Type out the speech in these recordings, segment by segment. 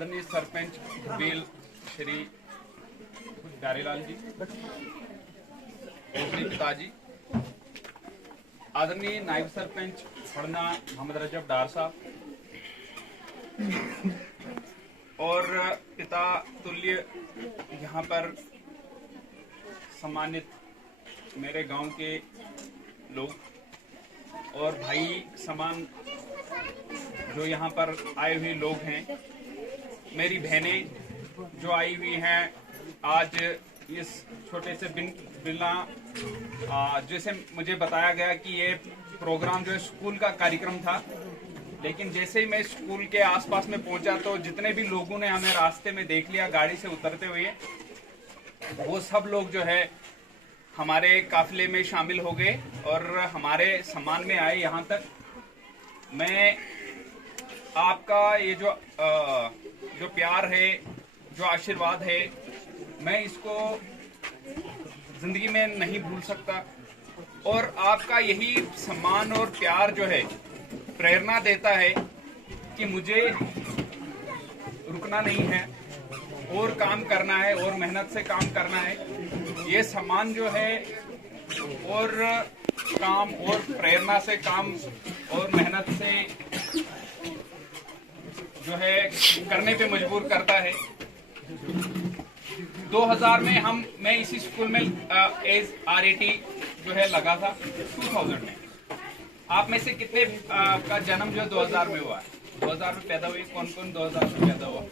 आदरणीय सरपंच धुबील श्री प्यारेलाल जी, श्री पिताजी, आदरणीय नायब सरपंच फड़ना मोहम्मद रजब डार साहब और पिता तुल्य यहाँ पर सम्मानित मेरे गांव के लोग और भाई समान जो यहाँ पर आए हुए लोग हैं, मेरी बहनें जो आई हुई हैं आज इस छोटे से बिना जैसे मुझे बताया गया कि ये प्रोग्राम जो है स्कूल का कार्यक्रम था, लेकिन जैसे ही मैं स्कूल के आसपास में पहुंचा तो जितने भी लोगों ने हमें रास्ते में देख लिया गाड़ी से उतरते हुए, वो सब लोग जो है हमारे काफिले में शामिल हो गए और हमारे सम्मान में आए यहाँ तक। मैं आपका ये जो प्यार है, जो आशीर्वाद है, मैं इसको जिंदगी में नहीं भूल सकता और आपका यही सम्मान और प्यार जो है प्रेरणा देता है कि मुझे रुकना नहीं है और काम करना है और मेहनत से काम करना है। ये सम्मान जो है और काम और प्रेरणा से काम और मेहनत से जो है करने पे मजबूर करता है। 2000 में मैं इसी स्कूल में एज RAT जो है लगा था 2000 में। आप में से कितने का जन्म जो 2000 में हुआ है? 2000 में पैदा हुए? कौन कौन 2000 में पैदा हुआ?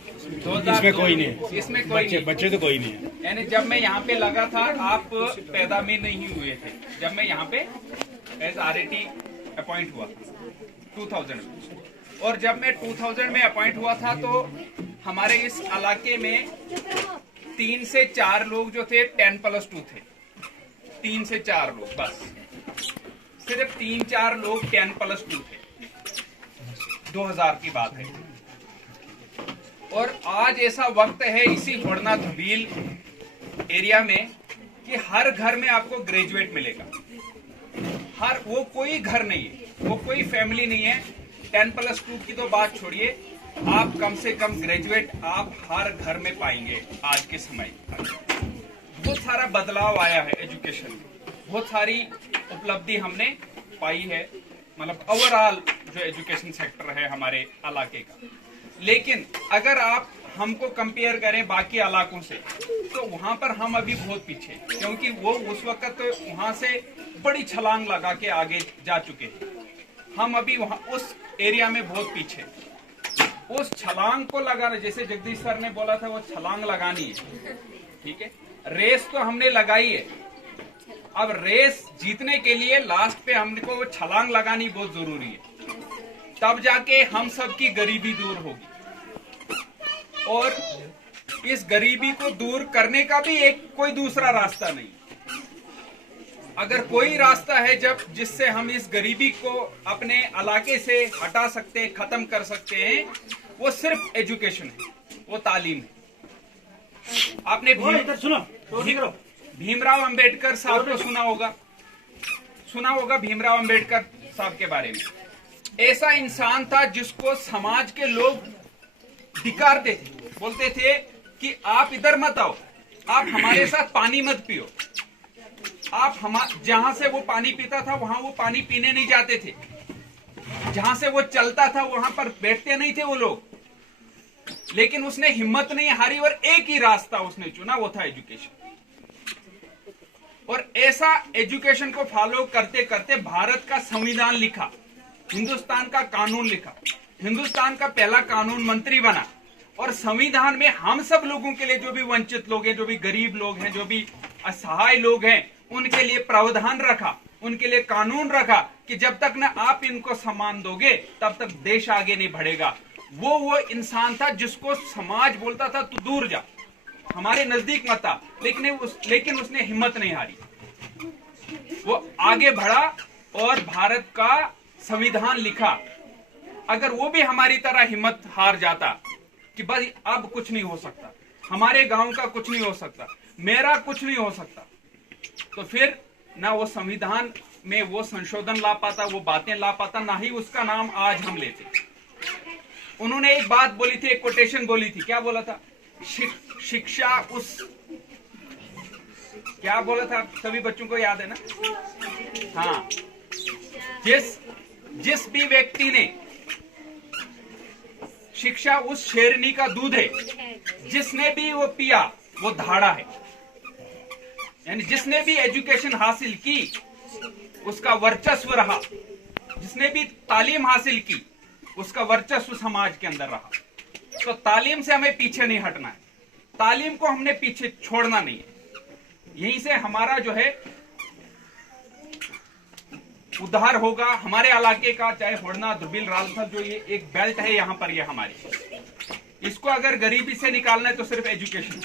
2000 इसमें कोई नहीं, इसमें कोई नहीं, बच्चे तो कोई नहीं है। यानी जब मैं यहाँ पे लगा था आप पैदा में नहीं हुए थे जब मैं यहाँ पे एज RAT अपॉइंट हुआ 2000 में। और जब मैं 2000 में अपॉइंट हुआ था तो हमारे इस इलाके में 3 से 4 लोग जो थे 10+2 थे। 3 से 4 लोग, बस सिर्फ 3-4 लोग 10+2 थे। 2000 की बात है। और आज ऐसा वक्त है इसी फड़ना धुबील एरिया में कि हर घर में आपको ग्रेजुएट मिलेगा। वो कोई घर नहीं है, वो कोई फैमिली नहीं है। 10+2 की तो बात छोड़िए, आप कम से कम ग्रेजुएट आप हर घर में पाएंगे। आज के समय बहुत सारा बदलाव आया है एजुकेशन में, बहुत सारी उपलब्धि हमने पाई है, मतलब ओवरऑल जो एजुकेशन सेक्टर है हमारे इलाके का। लेकिन अगर आप हमको कंपेयर करें बाकी इलाकों से तो वहां पर हम अभी बहुत पीछे, क्योंकि वो उस वक्त वहां से बड़ी छलांग लगा के आगे जा चुके हैं। हम अभी वहां उस एरिया में बहुत पीछे। उस छलांग को लगाना, जैसे जगदीश सर ने बोला था, वो छलांग लगानी है, ठीक है। रेस तो हमने लगाई है, अब रेस जीतने के लिए लास्ट पे हमको वो छलांग लगानी बहुत जरूरी है, तब जाके हम सबकी गरीबी दूर होगी। और इस गरीबी को दूर करने का भी कोई दूसरा रास्ता नहीं। अगर कोई रास्ता है जिससे हम इस गरीबी को अपने इलाके से हटा सकते हैं, खत्म कर सकते हैं, वो सिर्फ एजुकेशन है, वो तालीम है। आपने भीमराव अंबेडकर साहब को सुना होगा भीमराव अंबेडकर साहब के बारे में। ऐसा इंसान था जिसको समाज के लोग धिक्कारते थे, बोलते थे कि आप इधर मत आओ, आप हमारे साथ पानी मत पियो। आप जहां से वो पानी पीता था वहां वो पानी पीने नहीं जाते थे, जहां से वो चलता था वहां पर बैठते नहीं थे वो लोग। लेकिन उसने हिम्मत नहीं हारी और एक ही रास्ता उसने चुना, वो था एजुकेशन। और ऐसा एजुकेशन को फॉलो करते करते भारत का संविधान लिखा, हिंदुस्तान का कानून लिखा, हिंदुस्तान का पहला कानून मंत्री बना। और संविधान में हम सब लोगों के लिए, जो भी वंचित लोग हैं, जो भी गरीब लोग हैं, जो भी असहाय लोग हैं, उनके लिए प्रावधान रखा, उनके लिए कानून रखा कि जब तक ना आप इनको सम्मान दोगे तब तक देश आगे नहीं बढ़ेगा। वो इंसान था जिसको समाज बोलता था तू दूर जा, हमारे नजदीक मत आ, लेकिन उसने हिम्मत नहीं हारी, वो आगे बढ़ा और भारत का संविधान लिखा। अगर वो भी हमारी तरह हिम्मत हार जाता कि बस अब कुछ नहीं हो सकता, हमारे गांव का कुछ नहीं हो सकता, मेरा कुछ नहीं हो सकता, तो फिर ना वो संविधान में वो संशोधन ला पाता, वो बातें ला पाता, ना ही उसका नाम आज हम लेते। उन्होंने एक बात बोली थी, एक कोटेशन बोली थी। क्या बोला था? शिक्षा उस, क्या बोला था? सभी बच्चों को याद है ना? हाँ, जिस भी व्यक्ति ने, शिक्षा उस शेरनी का दूध है, जिसने भी वो पिया वो धाड़ा है। यानी जिसने भी एजुकेशन हासिल की उसका वर्चस्व रहा, जिसने भी तालीम हासिल की उसका वर्चस्व समाज के अंदर रहा। तो तालीम से हमें पीछे नहीं हटना है, तालीम को हमने पीछे छोड़ना नहीं है। यहीं से हमारा जो है उद्धार होगा हमारे इलाके का, चाहे होड़ना, दुर्बिल, रालथल, जो ये एक बेल्ट है यहाँ पर, ये हमारी, इसको अगर गरीबी से निकालना है तो सिर्फ एजुकेशन।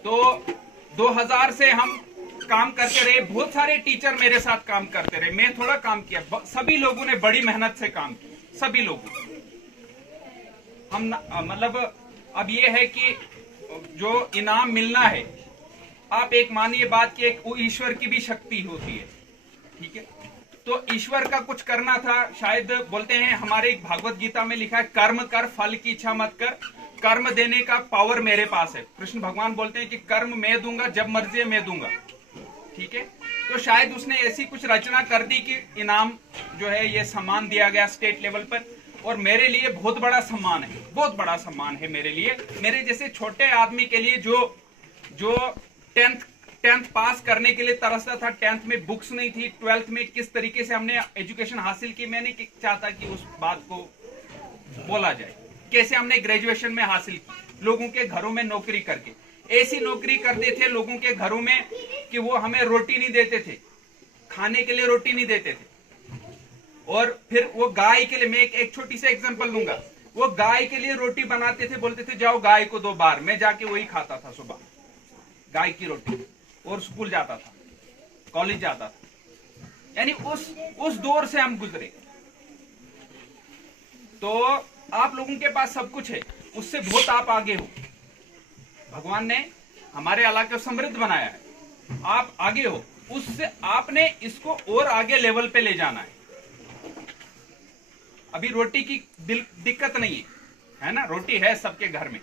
तो 2000 से हम काम करते रहे, बहुत सारे टीचर मेरे साथ काम करते रहे, मैं थोड़ा काम किया, सभी लोगों ने बड़ी मेहनत से काम किया, सभी लोगों। हम मतलब अब ये है कि जो इनाम मिलना है, आप एक मानिए बात कि एक ईश्वर की भी शक्ति होती है, ठीक है? तो ईश्वर का कुछ करना था, शायद बोलते हैं हमारे एक भागवत गीता में लिखा है, कर्म कर फल की इच्छा मत कर, कर्म देने का पावर मेरे पास है। कृष्ण भगवान बोलते हैं कि कर्म मैं दूंगा, जब मर्जी मैं दूंगा, ठीक है? तो शायद उसने ऐसी कुछ रचना कर दी कि इनाम जो है ये सम्मान दिया गया स्टेट लेवल पर, और मेरे लिए बहुत बड़ा सम्मान है, बहुत बड़ा सम्मान है मेरे लिए, मेरे जैसे छोटे आदमी के लिए जो 10th पास करने के लिए तरसता था। 10th में बुक्स नहीं थी, 12th में किस तरीके से हमने एजुकेशन हासिल की, मैं नहीं चाहता कि उस बात को बोला जाए, कैसे हमने ग्रेजुएशन में हासिल की, लोगों के घरों में नौकरी करके। ऐसी नौकरी करते थे लोगों के घरों में कि वो हमें रोटी नहीं देते थे, खाने के लिए रोटी नहीं देते थे, और फिर वो गाय के लिए, मैं एक छोटी सी एग्जांपल दूंगा, वो गाय के लिए रोटी बनाते थे, बोलते थे जाओ गाय को 2 बार, मैं जाके वही खाता था सुबह, गाय की रोटी, और स्कूल जाता था, कॉलेज जाता था। यानी उस दौर से हम गुजरे। तो आप लोगों के पास सब कुछ है, उससे बहुत आप आगे हो, भगवान ने हमारे इलाके को समृद्ध बनाया है, आप आगे हो, उससे आपने इसको और आगे लेवल पे ले जाना है। अभी रोटी की दिक्कत नहीं है ना, रोटी है सबके घर में,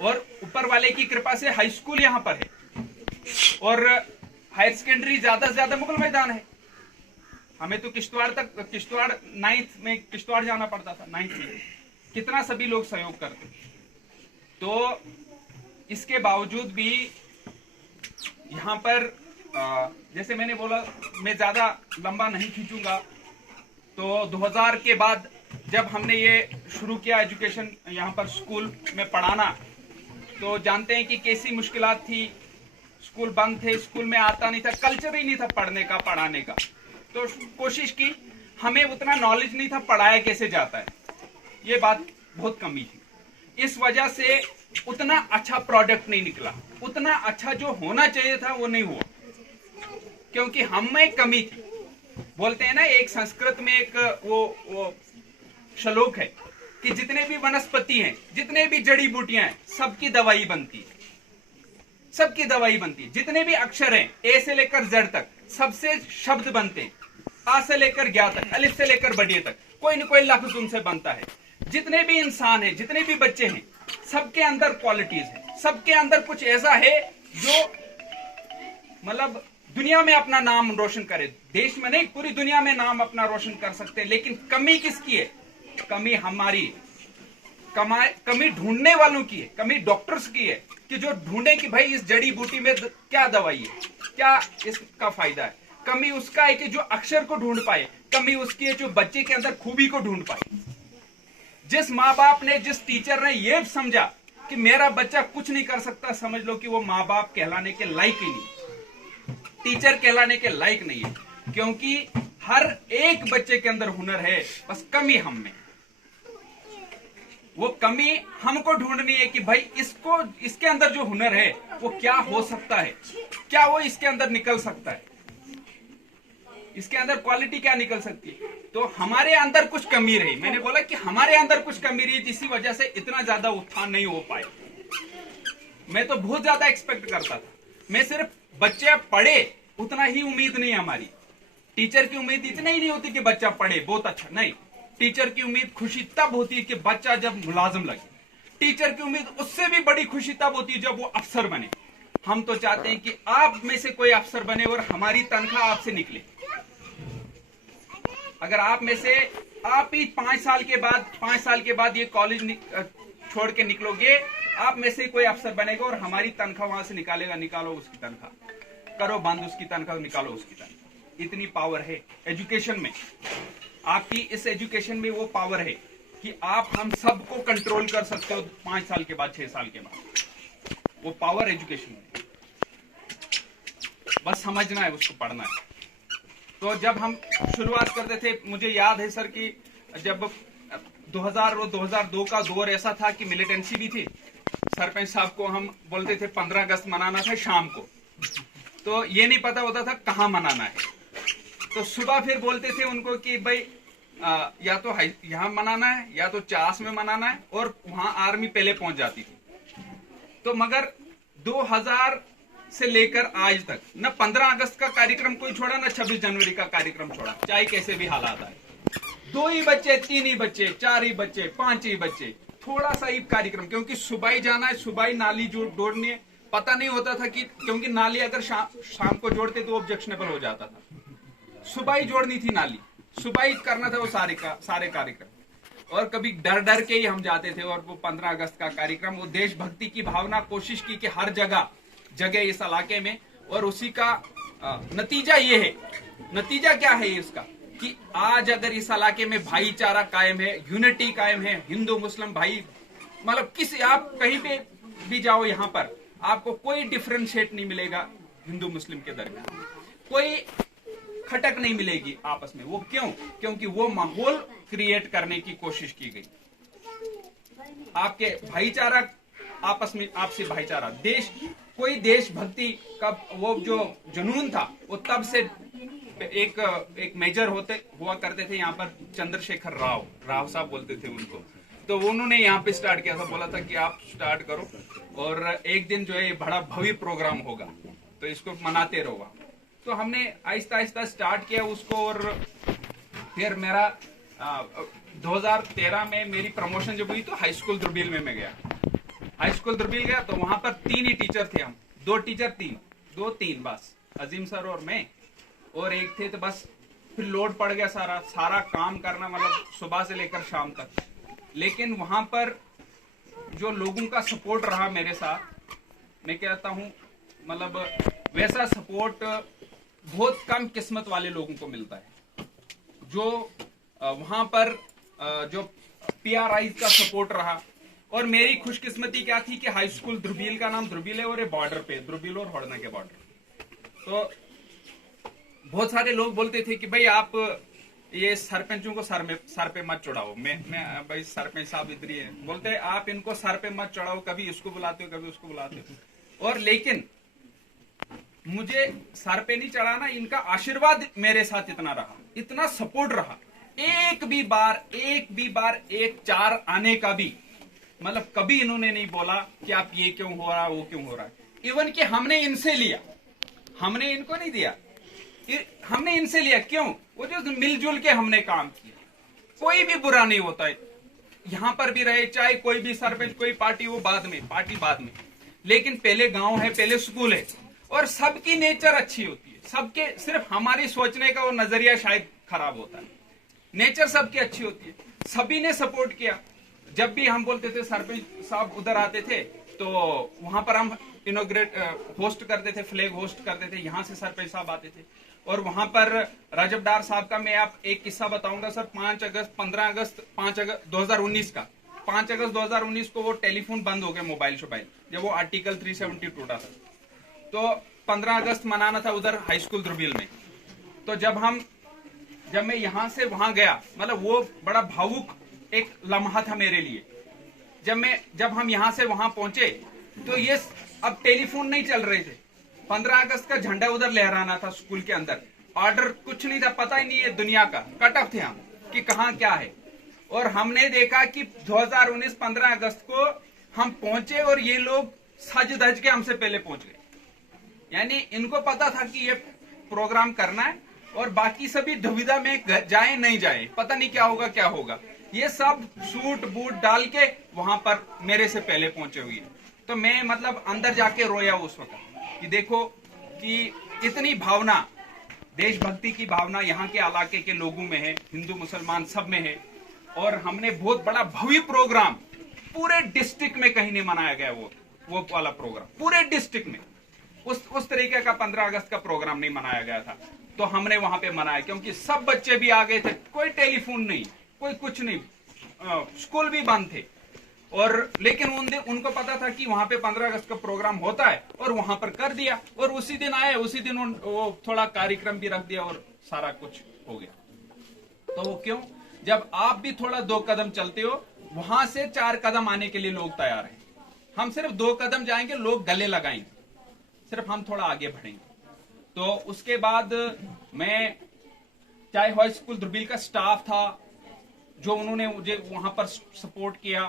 और ऊपर वाले की कृपा से हाई स्कूल यहाँ पर है, और हायर सेकेंडरी ज्यादा से ज्यादा मुगल मैदान है। हमें तो किश्तवाड़ 9th में किश्तवाड़ जाना पड़ता था, 9th में कितना सभी लोग सहयोग करते। तो इसके बावजूद भी यहाँ पर जैसे मैंने बोला, मैं ज्यादा लंबा नहीं खींचूंगा। तो 2000 के बाद जब हमने ये शुरू किया एजुकेशन यहाँ पर स्कूल में पढ़ाना, तो जानते हैं कि कैसी मुश्किलात थी, स्कूल बंद थे, स्कूल में आता नहीं था, कल्चर ही नहीं था पढ़ने का, पढ़ाने का। तो कोशिश की, हमें उतना नॉलेज नहीं था पढ़ाया कैसे जाता है, ये बात बहुत कमी थी। इस वजह से उतना अच्छा प्रोडक्ट नहीं निकला, उतना अच्छा जो होना चाहिए था वो नहीं हुआ, क्योंकि हम में कमी थी। बोलते हैं ना, एक संस्कृत में एक वो श्लोक है कि जितने भी वनस्पति हैं, जितने भी जड़ी बूटियां हैं, सबकी दवाई बनती है, सबकी दवाई बनती है। जितने भी अक्षर हैं, ए से लेकर जेड तक, सबसे शब्द बनते हैं, आ से लेकर ज्ञा तक, अलिफ से लेकर बड़िए तक, कोई न कोई लफ्ज उनसे बनता है। जितने भी इंसान हैं, जितने भी बच्चे हैं, सबके अंदर क्वालिटीज है, सबके अंदर कुछ ऐसा है जो मतलब दुनिया में अपना नाम रोशन करे। देश में नहीं, पूरी दुनिया में नाम अपना रोशन कर सकते हैं। लेकिन कमी किसकी है? कमी हमारी, कमी ढूंढने वालों की है, कमी डॉक्टर्स की है, कि जो ढूंढे कि भाई इस जड़ी बूटी में क्या दवाई है, क्या इसका फायदा है। कमी उसका है कि जो अक्षर को ढूंढ पाए, कमी उसकी है जो बच्चे के अंदर खूबी को ढूंढ पाए। जिस माँ बाप ने, जिस टीचर ने ये समझा कि मेरा बच्चा कुछ नहीं कर सकता, समझ लो कि वो माँ बाप कहलाने के लायक ही नहीं, टीचर कहलाने के लायक नहीं है। क्योंकि हर एक बच्चे के अंदर हुनर है, बस कमी हम में। वो कमी हमको ढूंढनी है कि भाई इसको, इसके अंदर जो हुनर है वो क्या हो सकता है, क्या वो इसके अंदर निकल सकता है, इसके अंदर क्वालिटी क्या निकल सकती है। तो हमारे अंदर कुछ कमी रही, मैंने बोला कि हमारे अंदर कुछ कमी रही, जिसकी वजह से इतना ज्यादा उत्थान नहीं हो पाए। मैं तो बहुत ज्यादा एक्सपेक्ट करता था, मैं सिर्फ बच्चे पढ़े उतना ही उम्मीद नहीं हमारी, टीचर की उम्मीद इतनी ही नहीं होती कि बच्चा पढ़े बहुत अच्छा, नहीं, टीचर की उम्मीद खुशी तब होती है कि बच्चा जब मुलाजिम लगे। टीचर की उम्मीद उससे भी बड़ी खुशी तब होती है जब वो अफसर बने। हम तो चाहते हैं कि आप में से कोई अफसर बने और हमारी तनख्वाह आपसे निकले। अगर आप में से आप ही 5 साल के बाद ये कॉलेज छोड़ के निकलोगे, आप में से कोई अफसर बनेगा और हमारी तनख्वाह वहां से निकालेगा। निकालो उसकी तनख्वाह, करो बंद उसकी तनख्वाह, निकालो उसकी तनख्वाह। इतनी पावर है एजुकेशन में। आपकी इस एजुकेशन में वो पावर है कि आप हम सबको कंट्रोल कर सकते हो 5 साल के बाद, 6 साल के बाद। वो पावर एजुकेशन में, बस समझना है, उसको पढ़ना है। तो जब हम शुरुआत करते थे, मुझे याद है सर कि जब 2000 और 2002 का दौर ऐसा था कि मिलिटेंसी भी थी। सरपंच साहब को हम बोलते थे 15 अगस्त मनाना था शाम को, तो ये नहीं पता होता था कहाँ मनाना है। तो सुबह फिर बोलते थे उनको कि भाई या तो यहाँ मनाना है या तो चास में मनाना है, और वहां आर्मी पहले पहुंच जाती थी। तो मगर 2000 से लेकर आज तक न 15 अगस्त का कार्यक्रम कोई छोड़ा, न 26 जनवरी का कार्यक्रम छोड़ा, चाहे कैसे भी हालात आए। 2 ही बच्चे, 3 ही बच्चे, 4 ही बच्चे, 5 ही बच्चे, थोड़ा सा ही कार्यक्रम, क्योंकि सुबह ही जाना है, सुबह ही नाली जोड़नी है। पता नहीं होता था कि, क्योंकि नाली अगर शाम को जोड़ते तो ऑब्जेक्शनेबल हो जाता था। सुबह ही जोड़नी थी नाली, सुबह ही करना था वो सारे कार्यक्रम। और कभी डर डर के ही हम जाते थे। और वो 15 अगस्त का कार्यक्रम, वो देशभक्ति की भावना कोशिश की कि हर जगह इस इलाके में, और उसी का नतीजा ये है। नतीजा क्या है इसका कि आज अगर इस इलाके में भाईचारा कायम है, यूनिटी कायम है, हिंदू मुस्लिम भाई, मतलब किसी, आप कहीं पे भी जाओ यहाँ पर आपको कोई डिफरेंशिएट नहीं मिलेगा हिंदू मुस्लिम के दरमियान, कोई खटक नहीं मिलेगी आपस में। वो क्यों? क्योंकि वो माहौल क्रिएट करने की कोशिश की गई। आपके भाईचारा, आपस में आपसी भाईचारा, कोई देशभक्ति का वो जो जुनून था, वो तब से एक मेजर हुआ करते थे यहाँ पर। चंद्रशेखर राव साहब बोलते थे उनको, तो उन्होंने यहाँ पे स्टार्ट किया था। बोला था कि आप स्टार्ट करो और एक दिन जो है ये बड़ा भव्य प्रोग्राम होगा, तो इसको मनाते रहो। तो हमने आहिस्ता आहिस्ता स्टार्ट किया उसको। और फिर मेरा 2013 में मेरी प्रमोशन जब हुई तो हाई स्कूल दुर्बिल में मैं गया। हाई स्कूल दुर्बिल गया तो वहां पर 3 ही टीचर थे हम, 2 टीचर 3 बस, अजीम सर और मैं, और एक थे। तो बस फिर लोड पड़ गया सारा काम करना, मतलब सुबह से लेकर शाम तक। लेकिन वहां पर जो लोगों का सपोर्ट रहा मेरे साथ, मैं कहता हूं मतलब वैसा सपोर्ट बहुत कम किस्मत वाले लोगों को मिलता है। जो वहां पर जो PRI का सपोर्ट रहा। और मेरी खुशकिस्मती क्या थी कि हाई स्कूल दुर्बिल का नाम दुर्बिल है और ये बॉर्डर पे, दुर्बिल और हड़ना के बॉर्डर। तो बहुत सारे लोग बोलते थे कि भाई आप ये सरपंचों को सर पे मत चढ़ाओ। मैं भाई सरपंच साहब इधर ही है, बोलते हैं आप इनको सर पे मत चढ़ाओ, कभी इसको बुलाते हो कभी उसको बुलाते हो। और लेकिन मुझे सर पे नहीं चढ़ाना, इनका आशीर्वाद मेरे साथ इतना रहा, इतना सपोर्ट रहा। एक भी बार एक 4 आने का भी, मतलब कभी इन्होंने नहीं बोला कि आप ये क्यों हो रहा, वो क्यों हो रहा है। इवन कि हमने इनसे लिया, हमने इनको नहीं दिया, हमने इनसे लिया। क्यों? वो जो मिलजुल के हमने काम किया, कोई भी बुरा नहीं होता है। यहां पर भी रहे चाहे कोई भी सरपंच, कोई पार्टी, वो पार्टी बाद में, लेकिन पहले गांव है, पहले स्कूल है। और सबकी नेचर अच्छी होती है, सबके, सिर्फ हमारी सोचने का वो नजरिया शायद खराब होता है। नेचर सबकी अच्छी होती है। सभी ने सपोर्ट किया। जब भी हम बोलते थे सरपंच साहब उधर आते थे तो वहां पर हम इनोग्रेट होस्ट करते थे, फ्लैग होस्ट करते थे, यहां से सरपंच साहब आते थे। और वहां पर रजब डार साहब का मैं आप एक किस्सा बताऊंगा सर। 5 अगस्त 2019 का 5 अगस्त 2019 को वो टेलीफोन बंद हो गया, मोबाइल जब वो आर्टिकल 370 टूटा था। तो 15 अगस्त मनाना था उधर हाई स्कूल दुर्बिल में। तो जब मैं यहां से वहां गया, मतलब वो बड़ा भावुक एक लम्हा था मेरे लिए। जब हम यहां से वहां पहुंचे तो ये अब टेलीफोन नहीं चल रहे थे। 15 अगस्त का झंडा उधर लहराना था स्कूल के अंदर, ऑर्डर कुछ नहीं था, पता ही नहीं है दुनिया का, कट ऑफ थे हम कि कहां क्या है। और हमने देखा कि 2019 15 अगस्त को हम पहुंचे और ये लोग सज धज के हमसे पहले पहुंच गए। यानी इनको पता था कि ये प्रोग्राम करना है और बाकी सभी दुविधा में जाए नहीं जाए, पता नहीं क्या होगा। ये सब सूट बूट डाल के वहां पर मेरे से पहले पहुंचे हुए। तो मैं मतलब अंदर जाके रोया उस वक्त कि देखो कि इतनी भावना, देशभक्ति की भावना यहाँ के इलाके के लोगों में है, हिंदू मुसलमान सब में है। और हमने बहुत बड़ा भव्य प्रोग्राम पूरे डिस्ट्रिक्ट में कहीं नहीं मनाया गया, वो वाला प्रोग्राम पूरे डिस्ट्रिक्ट में उस तरीके का 15 अगस्त का प्रोग्राम नहीं मनाया गया था। तो हमने वहां पे मनाया, क्योंकि सब बच्चे भी आ गए थे, कोई टेलीफोन नहीं, कोई कुछ नहीं, स्कूल भी बंद थे। और लेकिन उनको पता था कि वहां पे 15 अगस्त का प्रोग्राम होता है, और वहां पर कर दिया। और उसी दिन आए, उसी दिन वो थोड़ा कार्यक्रम भी रख दिया और सारा कुछ हो गया। तो वो क्यों? जब आप भी थोड़ा 2 कदम चलते हो, वहां से 4 कदम आने के लिए लोग तैयार हैं। हम सिर्फ 2 कदम जाएंगे, लोग गले लगाएंगे, सिर्फ हम थोड़ा आगे बढ़ेंगे। तो उसके बाद मैं, चाहे हाई स्कूल ध्रुवील का स्टाफ था, जो उन्होंने मुझे वहां पर सपोर्ट किया,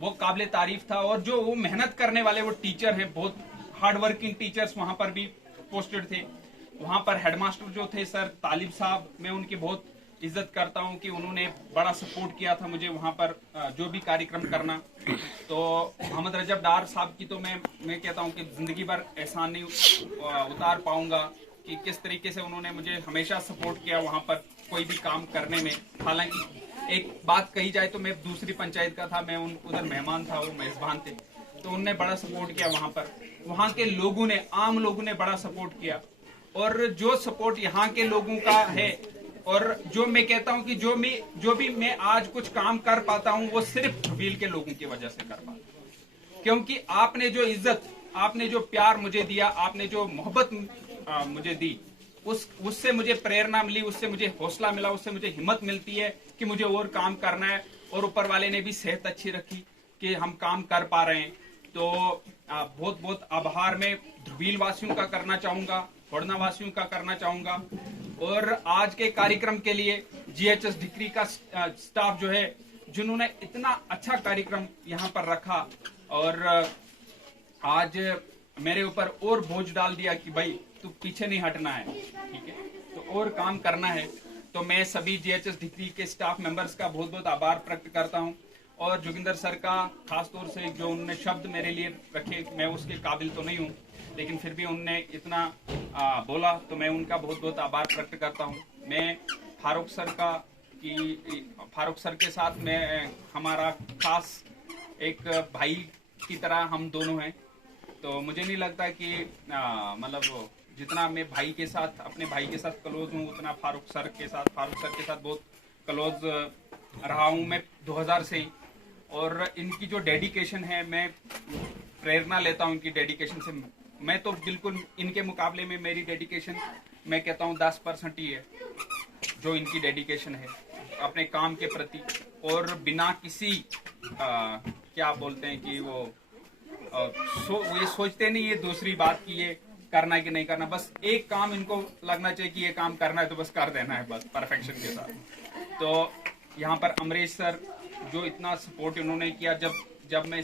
वो काबिले तारीफ था। और जो वो मेहनत करने वाले वो टीचर हैं, बहुत हार्ड वर्किंग टीचर्स वहां पर भी पोस्टेड थे। वहां पर हेडमास्टर जो थे सर तालिब साहब, मैं उनकी बहुत इज्जत करता हूं कि उन्होंने बड़ा सपोर्ट किया था मुझे वहां पर जो भी कार्यक्रम करना। तो मोहम्मद रजब डार साहब की तो मैं कहता हूं कि जिंदगी भर एहसान नहीं उतार पाऊंगा कि किस तरीके से उन्होंने मुझे हमेशा सपोर्ट किया वहां पर कोई भी काम करने में। हालांकि एक बात कही जाए तो मैं दूसरी पंचायत का था, मैं उधर मेहमान था, वो मेजबान थे, तो उनने बड़ा सपोर्ट किया वहां पर। वहां के लोगों ने, आम लोगों ने बड़ा सपोर्ट किया। और जो सपोर्ट यहाँ के लोगों का है, और जो मैं कहता हूं कि जो भी मैं आज कुछ काम कर पाता हूं, वो सिर्फ ध्रुवील के लोगों की वजह से कर पाता हूं। क्योंकि आपने जो इज्जत, आपने जो प्यार मुझे दिया, आपने जो मोहब्बत मुझे दी, उससे मुझे प्रेरणा मिली, उससे मुझे हौसला मिला, उससे मुझे हिम्मत मिलती है कि मुझे और काम करना है। और ऊपर वाले ने भी सेहत अच्छी रखी कि हम काम कर पा रहे हैं। तो बहुत बहुत आभार मैं ध्रुवील वासियों का करना चाहूंगा, होड़ना वासियों का करना चाहूंगा। और आज के कार्यक्रम के लिए GHS डिग्री का स्टाफ जो है, जिन्होंने इतना अच्छा कार्यक्रम यहाँ पर रखा और आज मेरे ऊपर और बोझ डाल दिया कि भाई तू पीछे नहीं हटना है, ठीक है, तो और काम करना है। तो मैं सभी GHS डिग्री के स्टाफ मेंबर्स का बहुत बहुत आभार प्रकट करता हूँ। और जोगिंदर सर का खास तौर से जो उन्होंने शब्द मेरे लिए रखे, मैं उसके काबिल तो नहीं हूँ, लेकिन फिर भी उनने इतना बोला, तो मैं उनका बहुत बहुत आभार प्रकट करता हूँ। मैं फारूक सर के साथ मैं, हमारा खास एक भाई की तरह हम दोनों हैं। तो मुझे नहीं लगता कि मतलब जितना मैं भाई के साथ, अपने भाई के साथ क्लोज हूँ, उतना फारूक सर के साथ बहुत क्लोज रहा हूँ मैं 2000 से ही। और इनकी जो डेडिकेशन है, मैं प्रेरणा लेता हूँ इनकी डेडिकेशन से। मैं तो बिल्कुल इनके मुकाबले में मेरी डेडिकेशन मैं कहता हूँ 10% ही है, जो इनकी डेडिकेशन है अपने काम के प्रति। और बिना किसी क्या बोलते हैं कि वो ये सोचते नहीं है दूसरी बात की ये करना है कि नहीं करना, बस एक काम इनको लगना चाहिए कि ये काम करना है तो बस कर देना है, बस परफेक्शन के साथ। तो यहाँ पर अमरीश सर जो इतना सपोर्ट उन्होंने किया, जब मैं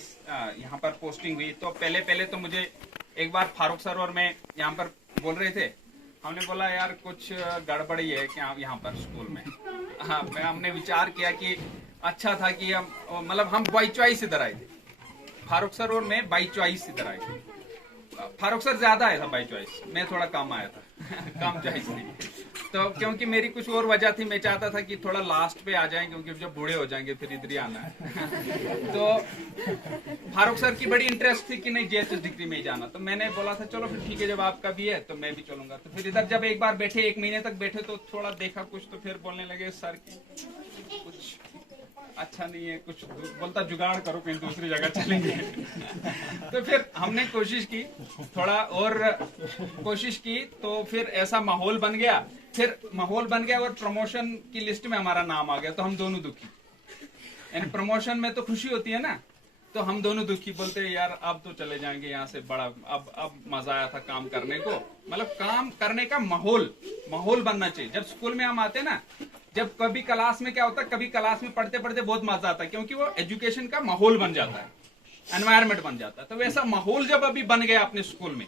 यहाँ पर पोस्टिंग हुई, तो पहले तो मुझे एक बार फारूक सर और मैं यहाँ पर बोल रहे थे, हमने बोला यार कुछ गड़बड़ी है क्या यहाँ पर स्कूल में। हाँ, हमने विचार किया कि अच्छा था कि हम बाई चॉइस इधर आए थे, फारूक सर और मैं बाई चॉइस इधर आए थे। फारूक सर ज्यादा आया था बाई चॉइस, मैं थोड़ा कम आया था कम चॉइस नहीं। तो क्योंकि मेरी कुछ और वजह थी, मैं चाहता था कि थोड़ा लास्ट पे आ जाएं, क्योंकि जब बूढ़े हो जाएंगे फिर इधर ही आना है। तो फारूक सर की बड़ी इंटरेस्ट थी कि नहीं GHS डिग्री में ही जाना, तो मैंने बोला था चलो फिर ठीक है, जब आपका भी है तो मैं भी चलूंगा। तो फिर इधर जब एक बार बैठे, 1 महीने तक बैठे, तो थोड़ा देखा कुछ, तो फिर बोलने लगे सर की कुछ अच्छा नहीं है, कुछ बोलता जुगाड़ करो, कहीं दूसरी जगह चलेंगे। तो फिर हमने कोशिश की, थोड़ा और कोशिश की, तो फिर ऐसा माहौल बन गया, और प्रमोशन की लिस्ट में हमारा नाम आ गया। तो हम दोनों दुखी, यानी प्रमोशन में तो खुशी होती है ना, तो हम दोनों दुखी, बोलते यार अब तो चले जाएंगे यहाँ से, बड़ा अब मजा आया था काम करने को, मतलब काम करने का माहौल बनना चाहिए। जब स्कूल में हम आते ना, जब कभी क्लास में क्या होता है, कभी क्लास में पढ़ते पढ़ते बहुत मजा आता है, क्योंकि वो एजुकेशन का माहौल बन जाता है, एनवायरमेंट बन जाता है। तो वैसा माहौल जब अभी बन गया अपने स्कूल में,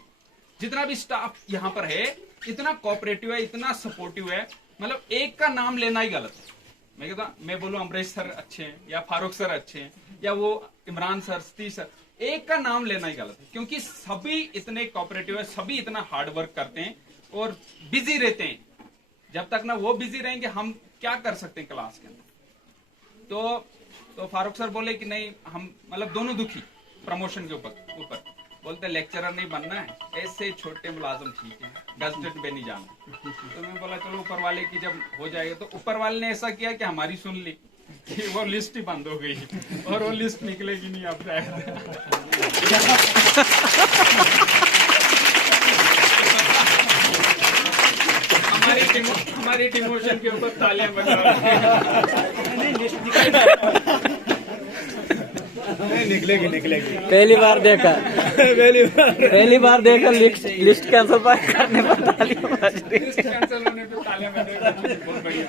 जितना भी स्टाफ यहाँ पर है इतना कोऑपरेटिव है, इतना सपोर्टिव है, मतलब एक का नाम लेना ही गलत है। मैं कहता मैं बोलूं अमरीश सर अच्छे हैं या फारूक सर अच्छे हैं या वो इमरान सर, सतीश सर, एक का नाम लेना ही गलत है, क्योंकि सभी इतने कोऑपरेटिव है, सभी इतना हार्ड वर्क करते हैं और बिजी रहते हैं। जब तक ना वो बिजी रहेंगे हम क्या कर सकते हैं क्लास के अंदर। तो फारूक सर बोले कि नहीं, हम मतलब दोनों दुखी प्रमोशन के ऊपर बोलते लेक्चरर नहीं बनना है, ऐसे छोटे मुलाजम ठीक है, गजटेड पे नहीं जाना। तो मैं बोला चलो ऊपर वाले की जब हो जाएगा। तो ऊपर वाले ने ऐसा किया कि हमारी सुन ली कि वो लिस्ट ही बंद हो गई और वो लिस्ट निकलेगी नहीं अब हमारी डिमोशन के ऊपर तालियां बजा निकलेगी। पहली बार देखा लिस्ट कैंसिल करने पर लिस्ट कैंसिल होने पे तालियां बजा। बहुत बढ़िया।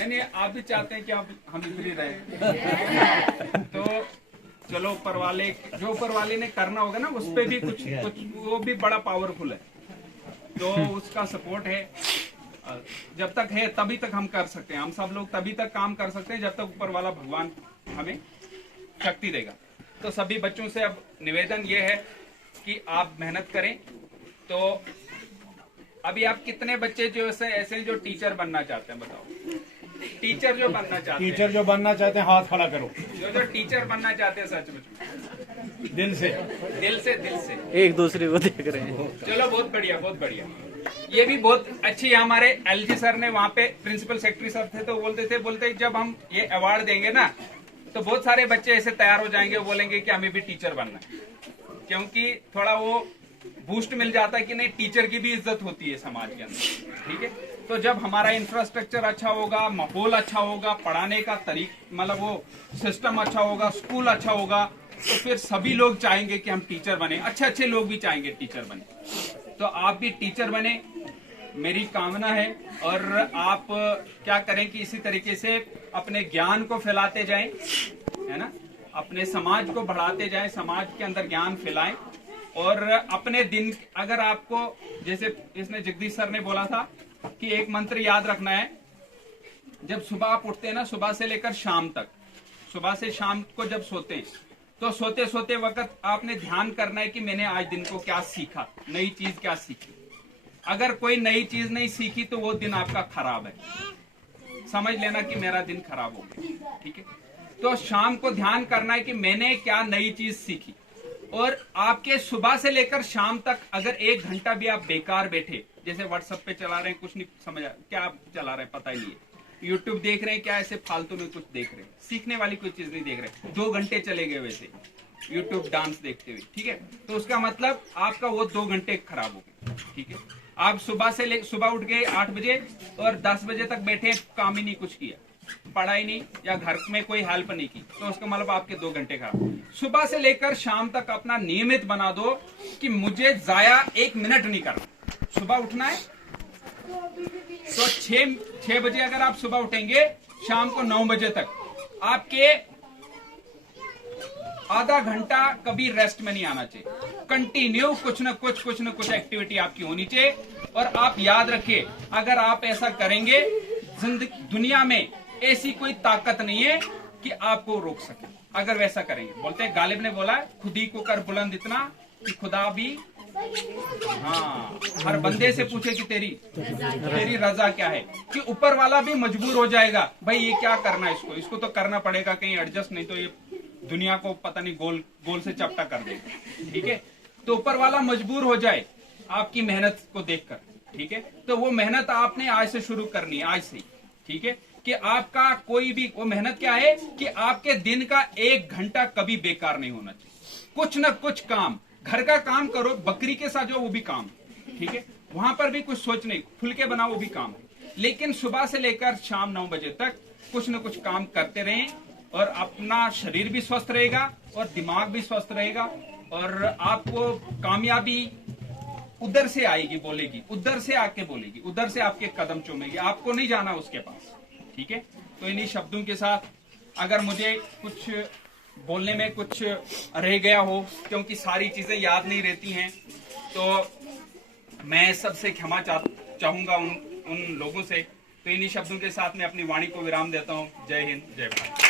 यानी आप भी चाहते हैं कि हम फ्री रहे। तो चलो ऊपर वाले, जो ऊपर वाले ने करना होगा ना उस पे भी कुछ वो भी बड़ा पावरफुल है, तो उसका सपोर्ट है। जब तक है तभी तक हम कर सकते हैं, हम सब लोग तभी तक काम कर सकते हैं जब तक ऊपर वाला भगवान हमें शक्ति देगा। तो सभी बच्चों से अब निवेदन ये है कि आप मेहनत करें। तो अभी आप कितने बच्चे जो ऐसे जो टीचर बनना चाहते हैं, बताओ। टीचर जो बनना चाहते हैं हाथ खड़ा करो। जो टीचर बनना चाहते हैं सच में दिल से एक दूसरे को देख रहे हैं। चलो बहुत बढ़िया। ये भी बहुत अच्छी, हमारे एलजी सर ने वहाँ पे प्रिंसिपल सेक्रेटरी सर थे, तो बोलते जब हम ये अवार्ड देंगे ना तो बहुत सारे बच्चे ऐसे तैयार हो जाएंगे, वो बोलेंगे कि हमें भी टीचर बनना है, क्योंकि थोड़ा वो बूस्ट मिल जाता है कि नहीं टीचर की भी इज्जत होती है समाज के अंदर। ठीक है, तो जब हमारा इंफ्रास्ट्रक्चर अच्छा होगा, माहौल अच्छा होगा, पढ़ाने का मतलब वो सिस्टम अच्छा होगा, स्कूल अच्छा होगा, तो फिर सभी लोग चाहेंगे कि हम टीचर बने, अच्छे लोग भी चाहेंगे टीचर बने। तो आप भी टीचर बने, मेरी कामना है। और आप क्या करें कि इसी तरीके से अपने ज्ञान को फैलाते जाएं, है ना, अपने समाज को बढ़ाते जाएं, समाज के अंदर ज्ञान फैलाएं। और अपने दिन, अगर आपको जैसे इसने जगदीश सर ने बोला था कि एक मंत्र याद रखना है, जब सुबह आप उठते हैं ना, सुबह से लेकर शाम तक, सुबह से शाम को जब सोते हैं तो सोते वक्त आपने ध्यान करना है कि मैंने आज दिन को क्या सीखा, नई चीज क्या सीखी। अगर कोई नई चीज नहीं सीखी तो वो दिन आपका खराब है, समझ लेना कि मेरा दिन खराब हो गया। ठीक है, तो शाम को ध्यान करना है कि मैंने क्या नई चीज सीखी। और आपके सुबह से लेकर शाम तक अगर 1 घंटा भी आप बेकार बैठे, जैसे व्हाट्सएप पे चला रहे हैं, कुछ नहीं समझ क्या आप चला रहे हैं पता ही नहीं है, यूट्यूब देख रहे हैं, क्या ऐसे फालतू में कुछ देख रहे हैं, सीखने वाली कोई चीज नहीं देख रहे, 2 घंटे चले गए वैसे यूट्यूब डांस देखते हुए। ठीक है, तो उसका मतलब आपका वो 2 घंटे खराब हो गए। ठीक है, आप सुबह उठ गए 8 बजे और 10 बजे तक बैठे, काम ही नहीं कुछ किया, पढ़ाई नहीं या घर में कोई हेल्प नहीं की, तो उसका मतलब आपके 2 घंटे खराब। सुबह से लेकर शाम तक अपना नियमित बना दो कि मुझे जाया 1 मिनट नहीं करना। सुबह उठना है तो 6 बजे अगर आप सुबह उठेंगे, शाम को 9 बजे तक आपके आधा घंटा कभी रेस्ट में नहीं आना चाहिए, कंटिन्यू कुछ न कुछ एक्टिविटी आपकी होनी चाहिए। और आप याद रखिए, अगर आप ऐसा करेंगे, दुनिया में ऐसी कोई ताकत नहीं है कि आपको रोक सके, अगर वैसा करेंगे। बोलते हैं, गालिब ने बोला, खुदी को कर बुलंद इतना कि खुदा भी हर बंदे से पूछे कि तेरी रजा क्या है, कि ऊपर वाला भी मजबूर हो जाएगा, भाई ये क्या करना है, इसको तो करना पड़ेगा, कहीं एडजस्ट नहीं तो ये दुनिया को पता नहीं गोल से चपटा कर देगा। ठीक है, तो ऊपर वाला मजबूर हो जाए आपकी मेहनत को देखकर। ठीक है, तो वो मेहनत आपने आज से शुरू करनी है, आज से। ठीक है, कि आपका कोई भी वो मेहनत क्या है कि आपके दिन का 1 घंटा कभी बेकार नहीं होना चाहिए। कुछ न कुछ काम, घर का काम करो, बकरी के साथ जो वो भी काम। ठीक है, वहां पर भी कुछ सोच नहीं, फुलके बनाओ वो भी काम है, लेकिन सुबह से लेकर शाम 9 बजे तक कुछ न कुछ काम करते रहें और अपना शरीर भी स्वस्थ रहेगा और दिमाग भी स्वस्थ रहेगा। और आपको कामयाबी उधर से आएगी, बोलेगी, उधर से आके बोलेगी, उधर से आपके कदम चूमेगी, आपको नहीं जाना उसके पास। ठीक है, तो इन्हीं शब्दों के साथ, अगर मुझे कुछ बोलने में कुछ रह गया हो, क्योंकि सारी चीजें याद नहीं रहती हैं, तो मैं सबसे क्षमा चाहूंगा उन लोगों से। तो इन्हीं शब्दों के साथ मैं अपनी वाणी को विराम देता हूँ। जय हिंद, जय भारत।